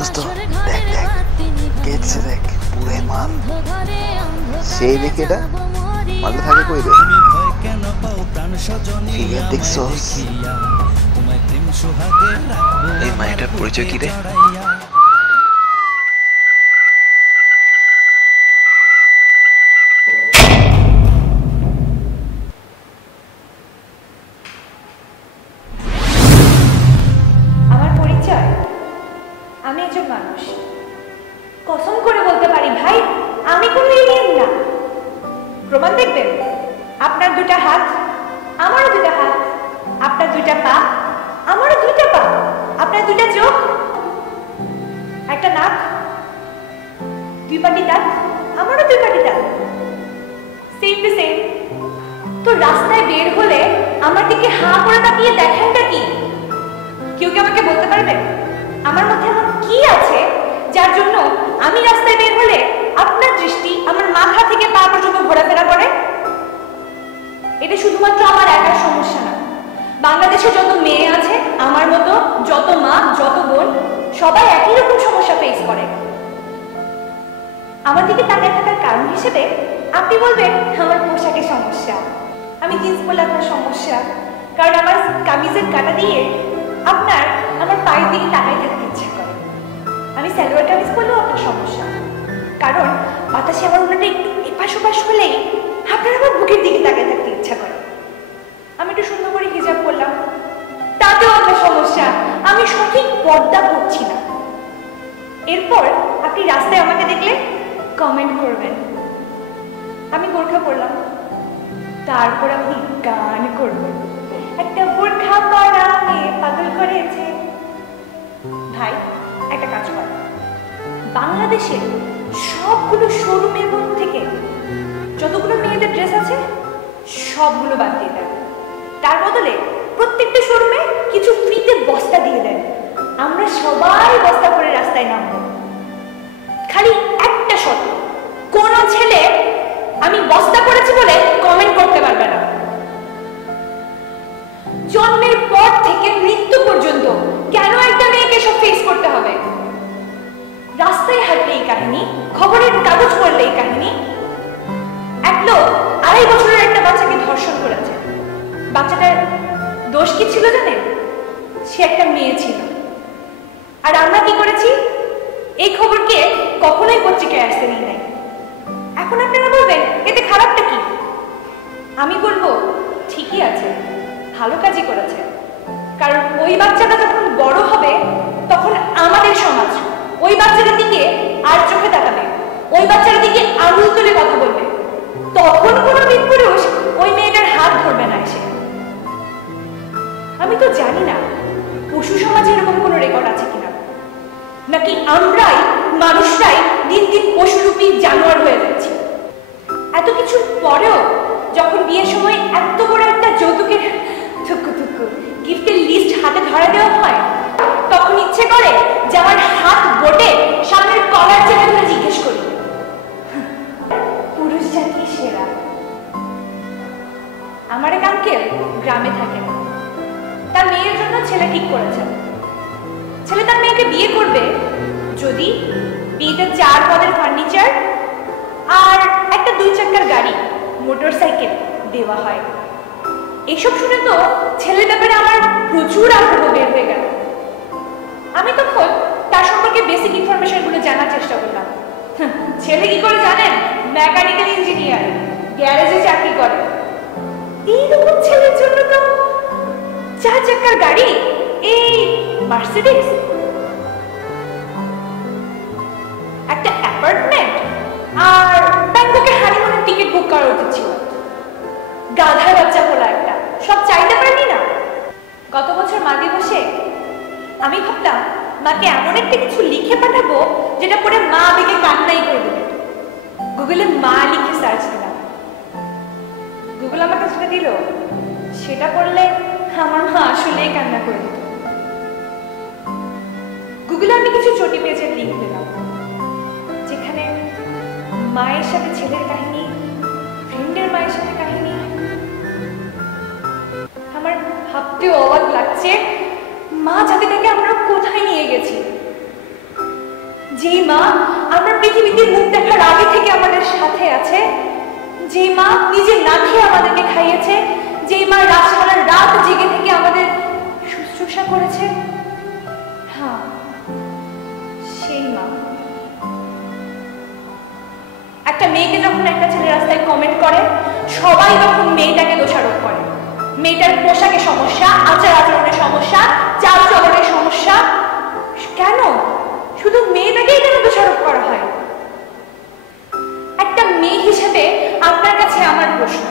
দোস্ত দেখ দেখ কেটছে দেখ পুরে মাল সেই দেখে এটা মালটা থাকে কই রে ফিগার দেখছস এই মায়েটার পরিচয় কি রে আমি একজন মানুষ কসম করে বলতে পারি ভাই আমি কোনো এলিয়েন না প্রমাণ দেখবেন আপনার দুটো হাত আমারও দুটো হাত আপনার দুটো পা আমারও দুটো পা আপনার দুটো চোখ একটা নাক দুই পাটি দাঁত আমারও দুই পাটি দাঁত সেম টু সেম তো রাস্তায় বের হলে আমার দিকে হাঁ করে তাকিয়ে দেখেনটা কি কেউ কি আমাকে বলতে পারবে আমার মধ্যে এমন কি আছে যার জন্য আমি রাস্তায় বের হলে আপনার দৃষ্টি আমার মাথা থেকে পা পর্যন্ত ঘোরাফেরা করে এটা শুধুমাত্র আমার একার সমস্যা না বাংলাদেশে যত মেয়ে আছে আমার মতো যত মা যত বোন সবাই একই রকম সমস্যা ফেস করে আমার দিকে তাকায় থাকার কারণ হিসেবে আপনি বলবেন আমার পোশাকের সমস্যা আমি জিন্স পরলে আপনার সমস্যা কারণ আমার কামিজের কাটা দিয়ে আপনার আমার পায়ের দিকে তাকাই থাকতে ইচ্ছা করে আমি সালোয়ার কামিজ পরলেও আপনার সমস্যা কারণ বাতাসে আমার ওনাটা একটু এপাশ ওপাশ হলেই আপনার আমার বুকের দিকে তাকাই থাকতে ইচ্ছা করে আমি একটু সুন্দর করে হিজাব করলাম তাতেও আপনার সমস্যা আমি সঠিক পর্দা করছি না এরপর আপনি রাস্তায় আমাকে দেখলে কমেন্ট করবেন আমি বোরখা পরলাম তারপর আপনি গান করবেন একটা বোরখা পরা মেয়ে পাগল করেছে ভাই একটা কাজ কর বাংলাদেশে সবগুলো শোরুমের মধ্যে থেকে যতগুলো মেয়েদের ড্রেস আছে সবগুলো বাদ দিয়ে দেন তার বদলে প্রত্যেকটা শোরুমে কিছু ফ্রিতে বস্তা দিয়ে দেন আমরা সবাই বস্তা করে রাস্তায় নামবো খালি একটা শর্ত কোন ছেলে আমি বস্তা করেছি বলে কমেন্ট করতে পারবে না জন্মের পর থেকে মৃত্যু পর্যন্ত কেন একটা মেয়েকে সব ফেস করতে হবে রাস্তায় হাঁটলে এই কাহিনী খবরের কাগজ পড়লে এই কাহিনী এক লোক 2.5 বছরের একটা বাচ্চাকে ধর্ষণ করেছে বাচ্চাটার দোষ কি ছিল জানেন সে একটা মেয়ে ছিল আর আমরা কি করেছি এই খবরকে কখনোই পত্রিকায় আসতে দিই নাই এখন আপনারা বলবেন এতে খারাপটা কি আমি বলবো ঠিকই আছে ভালো কাজই করেছে কারণ ওই বাচ্চাটা যখন বড় হবে তখন আমাদের সমাজ ওই বাচ্চাটার দিকে আর চোখে তাকাবে ওই বাচ্চার দিকে আঙুল তুলে কথা বলবে তখন কোনো পুরুষ ওই মেয়েটার হাত ধরবে না এসে আমি তো জানি না পশু সমাজে এরকম কোনো রেকর্ড আছে কিনা নাকি আমরাই মানুষরাই দিন দিন পশুরূপী জানোয়ার হয়ে যাচ্ছি এত কিছুর পরেও যখন বিয়ের সময় এত বড় একটা যৌতুকের গিফটের লিস্ট হাতে ধরা দেওয়া হয় তখন ইচ্ছে করে যে আমার হাত বটে সামনের কলার চেপে ধরে জিজ্ঞেস করি পুরুষ জাতি সেরা আমার এক আঙ্কেল গ্রামে থাকেন তার মেয়ের জন্য ছেলে ঠিক করেছেন ছেলে তার মেয়েকে বিয়ে করবে যদি বিয়েতে 4 পদের ফার্নিচার আর একটা 2 চাকার গাড়ি মোটরসাইকেল দেওয়া হয় এইসব শুনে তো ছেলের ব্যাপারে আমার প্রচুর আগ্রহ বের হয়ে গেল আমি তখন তার সম্পর্কে বেসিক ইনফরমেশন গুলো জানার চেষ্টা করলাম ছেলে কি করে জানেন মেকানিক্যাল ইঞ্জিনিয়ার গ্যারেজে চাকরি করে এইরকম ছেলের জন্য তো 4 চাকার গাড়ি এই মার্সিডিজ একটা অ্যাপার্টমেন্ট আর ব্যাংককে হানিমুনের টিকিট বুক করা উচিত ছিল গাধার বাচ্চা বলা একটা সব চাইতে পারিনি না গত বছর মা দিবসে আমি ভাবলাম মাকে এমন একটা কিছু লিখে পাঠাবো যেটা পরে মা আবেগে কান্নাই করে দেবে গুগলে মা লিখে সার্চ দিলাম গুগল আমাকে যেটা দিল সেটা করলে আমার মা আসলেই কান্না করে দিত গুগলে আমি কিছু চটি পেজের লিঙ্ক দিলাম যেখানে মায়ের সাথে ছেলের কাহিনী ফ্রেন্ডের মায়ের সাথে কাহিনী আমার ভাবতেও অবাক লাগছে মা জাতিটাকে আমরা কোথায় নিয়ে গেছি যে মা আমরা পৃথিবীতে মুখ দেখার আগে থেকে আমাদের সাথে আছে, যে মা নিজে না খেয়ে আমাদেরকে খাইয়েছে, যে মা সারা রাত জেগে থেকে আমাদের শুশ্রূষা করেছে, হ্যাঁ সেই মা। একটা মেয়েকে যখন একটা ছেলে রাস্তায় কমেন্ট করে, সবাই তখন মেয়েটাকে দোষারোপ করে। মেয়েটার পোশাকে সমস্যা, আচার আচরণের সমস্যা, চাল চলনের সমস্যা। কেন শুধু মেয়েটাকেই কেন দোষারোপ করা হয়? একটা মেয়ে হিসেবে আপনার কাছে আমার প্রশ্ন,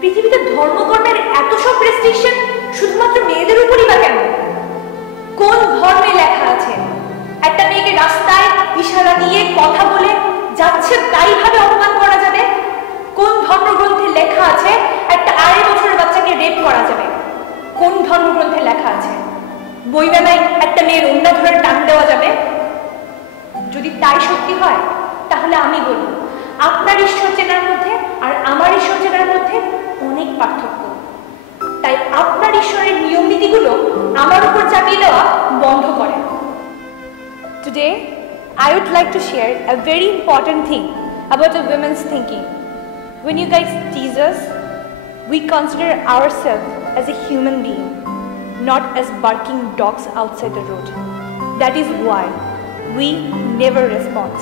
পৃথিবীতে ধর্মকর্মের এত সব রেস্ট্রিকশন শুধুমাত্র মেয়েদের উপরই বা কেন? কোন ধর্মে লেখা আছে একটা মেয়েকে রাস্তায় ইশারা দিয়ে কথা বলে যাচ্ছে তাই ভাবে অপমান করা যাবে? কোন ধর্মগ্রন্থে লেখা আছে একটা 2.5 বছরের বাচ্চাকে রেপ করা যাবে? কোন ধর্মগ্রন্থে লেখা আছে বইমেলায় একটা মেয়ের ওড়না ধরে টান দেওয়া যাবে? যদি তাই সত্যি হয় তাহলে আমি বলি আপনার ঈশ্বর চেনার মধ্যে আর আমার ঈশ্বর চেনার মধ্যে অনেক পার্থক্য। তাই আপনার ঈশ্বরের নিয়ম নীতিগুলো আমার উপর চাপিয়ে দেওয়া বন্ধ করেন। Today, I would like to share a very important thing about a women's thinking. When you guys tease us, we consider ourselves as a human being, not as barking dogs outside the road. That is why we never respond.